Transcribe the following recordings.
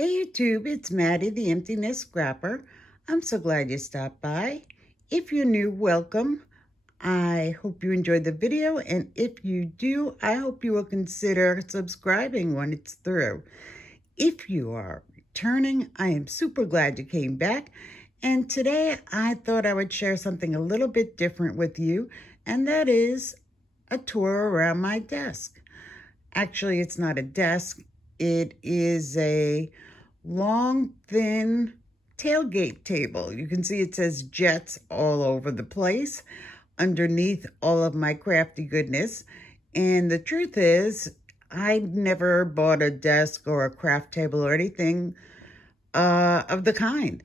Hey YouTube, it's Maddie, the Empty Nest Scrapper. I'm so glad you stopped by. If you're new, welcome. I hope you enjoyed the video, and if you do, I hope you will consider subscribing when it's through. If you are returning, I am super glad you came back, and today I thought I would share something a little bit different with you, and that is a tour around my desk. Actually, it's not a desk. It is a long, thin tailgate table. You can see it says Jets all over the place underneath all of my crafty goodness. And the truth is, I never bought a desk or a craft table or anything of the kind.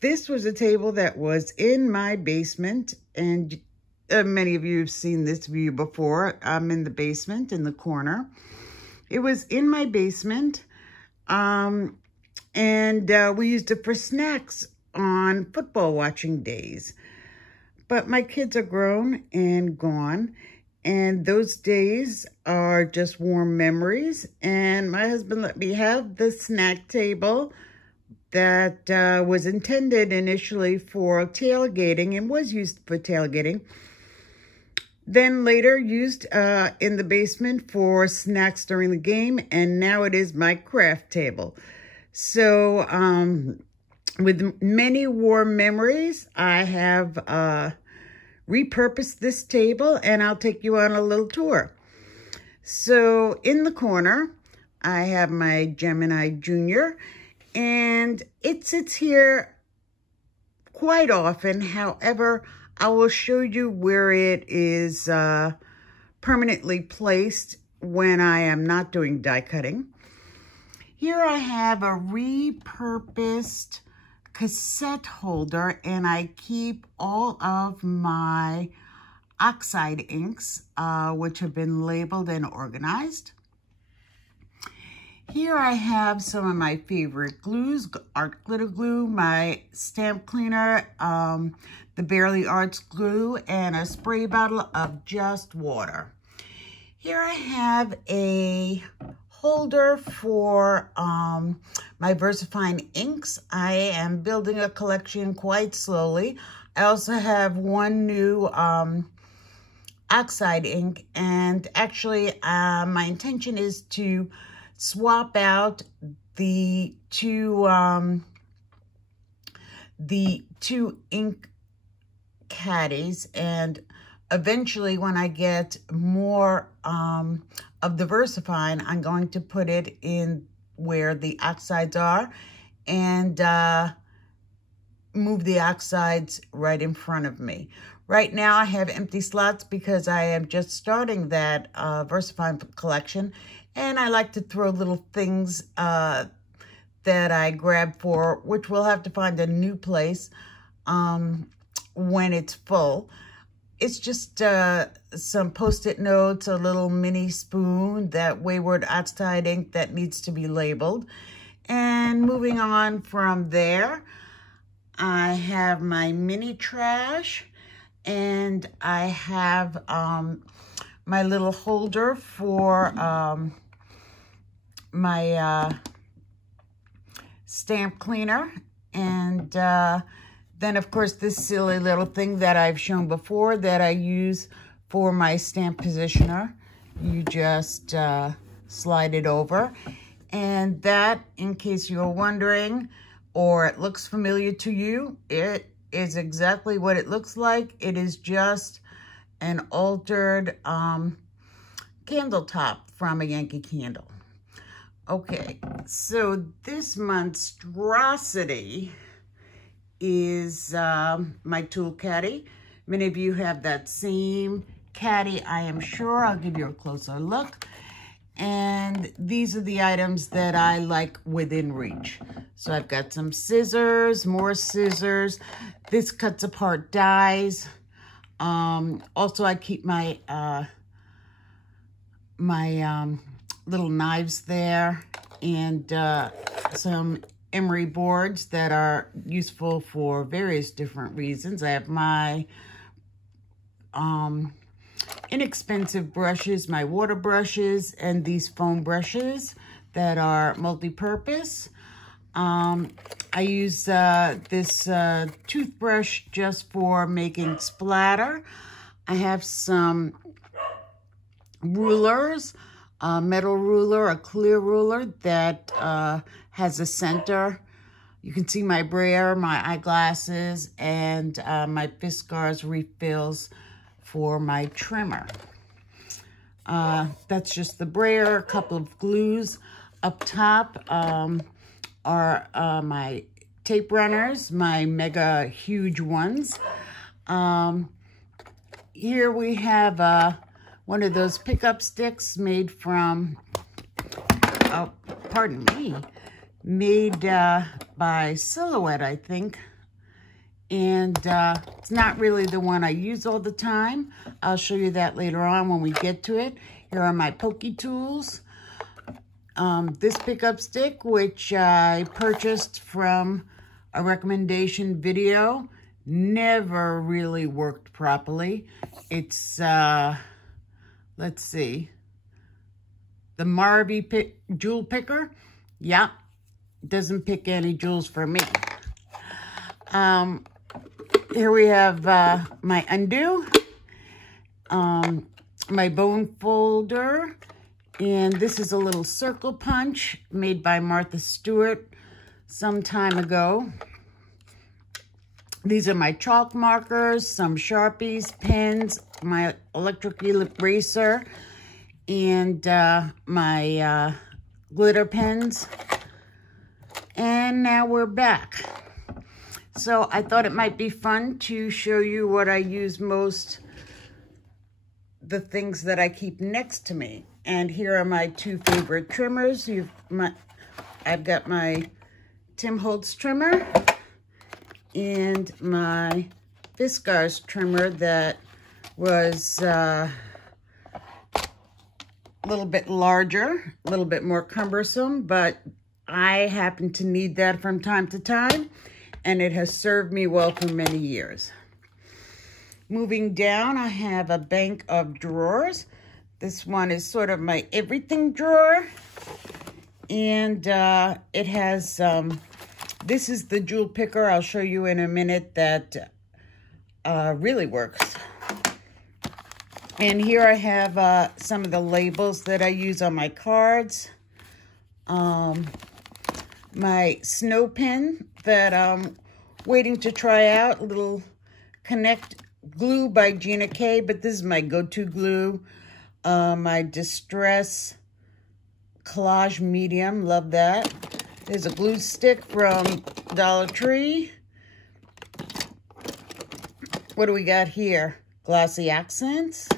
This was a table that was in my basement, and many of you have seen this view before. I'm in the basement in the corner. It was in my basement, and we used it for snacks on football watching days. But my kids are grown and gone, and those days are just warm memories. And my husband let me have the snack table that was intended initially for tailgating and was used for tailgating. Then later used in the basement for snacks during the game, and now it is my craft table. So with many warm memories, I have repurposed this table, and I'll take you on a little tour. So in the corner, I have my Gemini Junior, and it sits here quite often. However, I will show you where it is permanently placed when I am not doing die cutting. Here I have a repurposed cassette holder, and I keep all of my oxide inks, which have been labeled and organized. Here I have some of my favorite glues, art glitter glue, my stamp cleaner, the Barely Arts glue, and a spray bottle of just water. Here I have a holder for my VersaFine inks. I am building a collection quite slowly. I also have one new oxide ink, and actually my intention is to swap out the two ink caddies, and eventually when I get more of the VersaFine, I'm going to put it in where the oxides are and move the oxides right in front of me. Right now I have empty slots because I am just starting that VersaFine collection, and I like to throw little things that I grab for, which we'll have to find a new place when it's full. It's just some Post-it notes, a little mini spoon, that Wayward oxide ink that needs to be labeled. And moving on from there, I have my mini trash, and I have my little holder for my stamp cleaner, and then, of course, this silly little thing that I've shown before that I use for my stamp positioner. You just slide it over. And that, in case you're wondering, or it looks familiar to you, it is exactly what it looks like. It is just an altered candle top from a Yankee Candle. Okay, so this monstrosity is my tool caddy. Many of you have that same caddy, I am sure. I'll give you a closer look. And these are the items that I like within reach. So I've got some scissors, more scissors. This cuts apart dies. Also, I keep my little knives there, and some emery boards that are useful for various different reasons. I have my inexpensive brushes, my water brushes, and these foam brushes that are multi-purpose. I use this toothbrush just for making splatter. I have some rulers, a metal ruler, a clear ruler that has a center. You can see my brayer, my eyeglasses, and my Fiskars refills for my trimmer. That's just the brayer. A couple of glues up top are my tape runners, my mega huge ones. Here we have one of those pickup sticks made from, oh, pardon me, made by Silhouette, I think. And it's not really the one I use all the time. I'll show you that later on when we get to it. Here are my pokey tools. This pickup stick, which I purchased from a recommendation video, never really worked properly. It's, let's see, the Marby jewel picker. Yeah, doesn't pick any jewels for me. Here we have my undo, my bone folder, and this is a little circle punch made by Martha Stewart some time ago. These are my chalk markers, some Sharpies, pens, my electric eraser, and my glitter pens. And now we're back. So I thought it might be fun to show you what I use most, the things that I keep next to me. And here are my two favorite trimmers. I've got my Tim Holtz trimmer and my Fiskars trimmer that was a little bit larger, a little bit more cumbersome, but I happen to need that from time to time, and it has served me well for many years. Moving down, I have a bank of drawers. This one is sort of my everything drawer, and it has, this is the jewel picker I'll show you in a minute that really works. And here I have some of the labels that I use on my cards. My snow pen that I'm waiting to try out, little Connect glue by Gina K, but this is my go-to glue. My Distress Collage Medium, love that. There's a glue stick from Dollar Tree. What do we got here? Glossy Accents.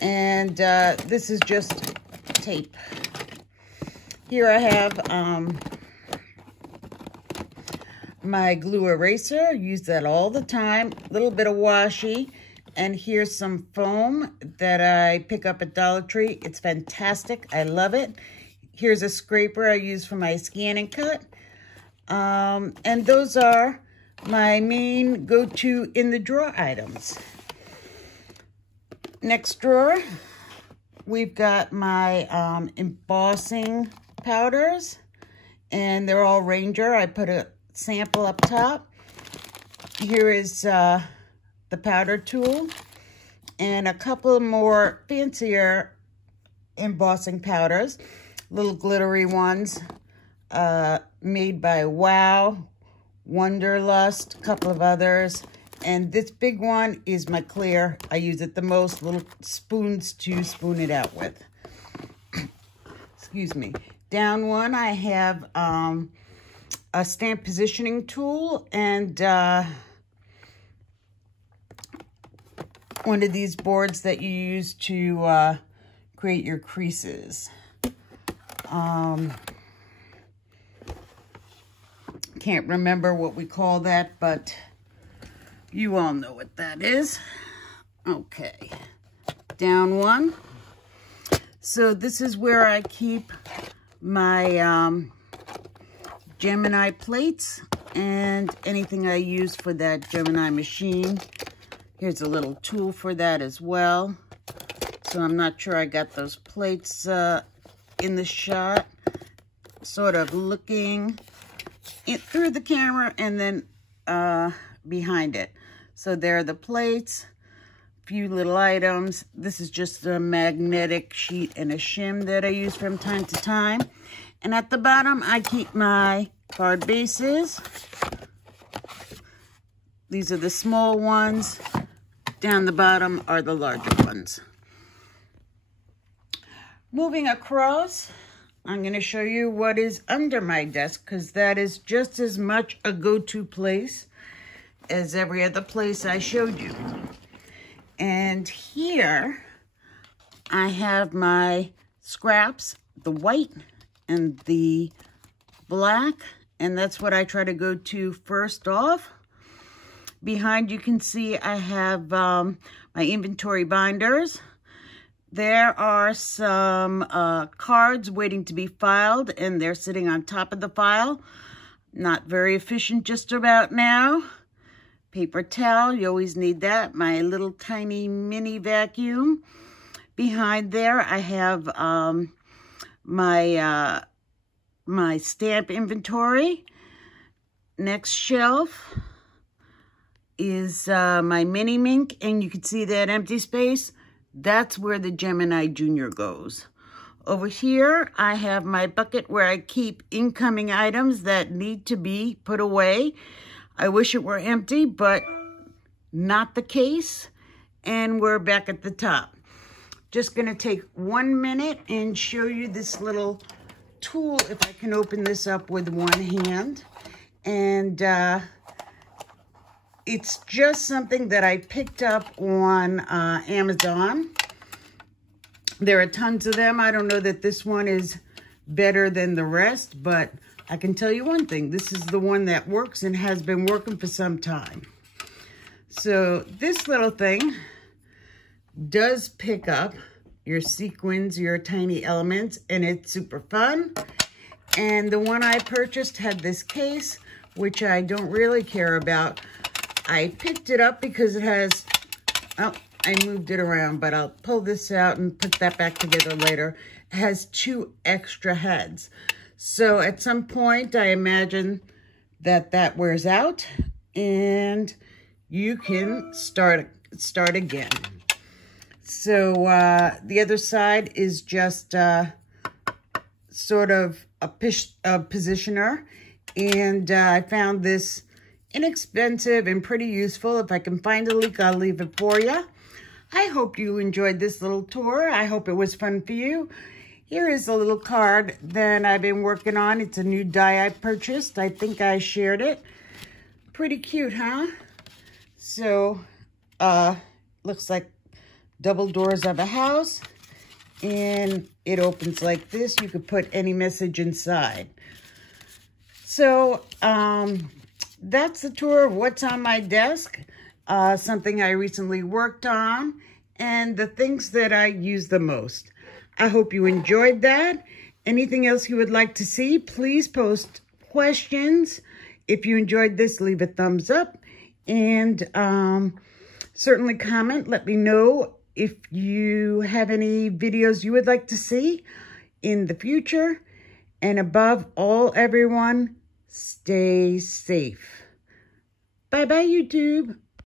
And this is just tape. Here I have my glue eraser. Use that all the time. A little bit of washi. And here's some foam that I pick up at Dollar Tree. It's fantastic. I love it. Here's a scraper I use for my scan and cut. And those are my main go-to in the drawer items. Next drawer, we've got my embossing powders, and they're all Ranger. I put a sample up top. Here is the powder tool and a couple more fancier embossing powders, little glittery ones made by Wow, Wonderlust, a couple of others. And this big one is my clear. I use it the most, little spoons to spoon it out with. Excuse me. Down one, I have a stamp positioning tool and one of these boards that you use to create your creases. Can't remember what we call that, but you all know what that is. Okay, down one. So this is where I keep my Gemini plates and anything I use for that Gemini machine. Here's a little tool for that as well. So I'm not sure I got those plates in the shot, sort of looking through the camera and then behind it. So there are the plates, few little items. This is just a magnetic sheet and a shim that I use from time to time. And at the bottom, I keep my card bases. These are the small ones. Down the bottom are the larger ones. Moving across, I'm going to show you what is under my desk, because that is just as much a go-to place as every other place I showed you. And here I have my scraps, the white and the black, and that's what I try to go to first off. Behind, you can see I have my inventory binders. There are some cards waiting to be filed, and they're sitting on top of the file. Not very efficient just about now. Paper towel, you always need that. My little tiny mini vacuum. Behind there, I have my stamp inventory. Next shelf is my mini mink, and you can see that empty space. That's where the Gemini Junior goes. Over here, I have my bucket where I keep incoming items that need to be put away. I wish it were empty, but not the case. And we're back at the top. Just gonna take 1 minute and show you this little tool, if I can open this up with one hand. And it's just something that I picked up on Amazon. There are tons of them. I don't know that this one is better than the rest, but I can tell you one thing. This is the one that works and has been working for some time. So this little thing does pick up your sequins, your tiny elements, and it's super fun. And the one I purchased had this case, which I don't really care about. I picked it up because it has, oh, I moved it around, but I'll pull this out and put that back together later. It has 2 extra heads. So at some point, I imagine that that wears out and you can start again. So the other side is just sort of a positioner. And I found this inexpensive and pretty useful. If I can find a link, I'll leave it for you. I hope you enjoyed this little tour. I hope it was fun for you. Here is a little card that I've been working on. It's a new die I purchased. I think I shared it. Pretty cute, huh? So, looks like double doors of a house. And it opens like this. You could put any message inside. So, that's the tour of what's on my desk. Something I recently worked on. And the things that I use the most. I hope you enjoyed that. Anything else you would like to see, please post questions. If you enjoyed this, leave a thumbs up. And certainly comment. Let me know if you have any videos you would like to see in the future. And above all, everyone, stay safe. Bye-bye, YouTube.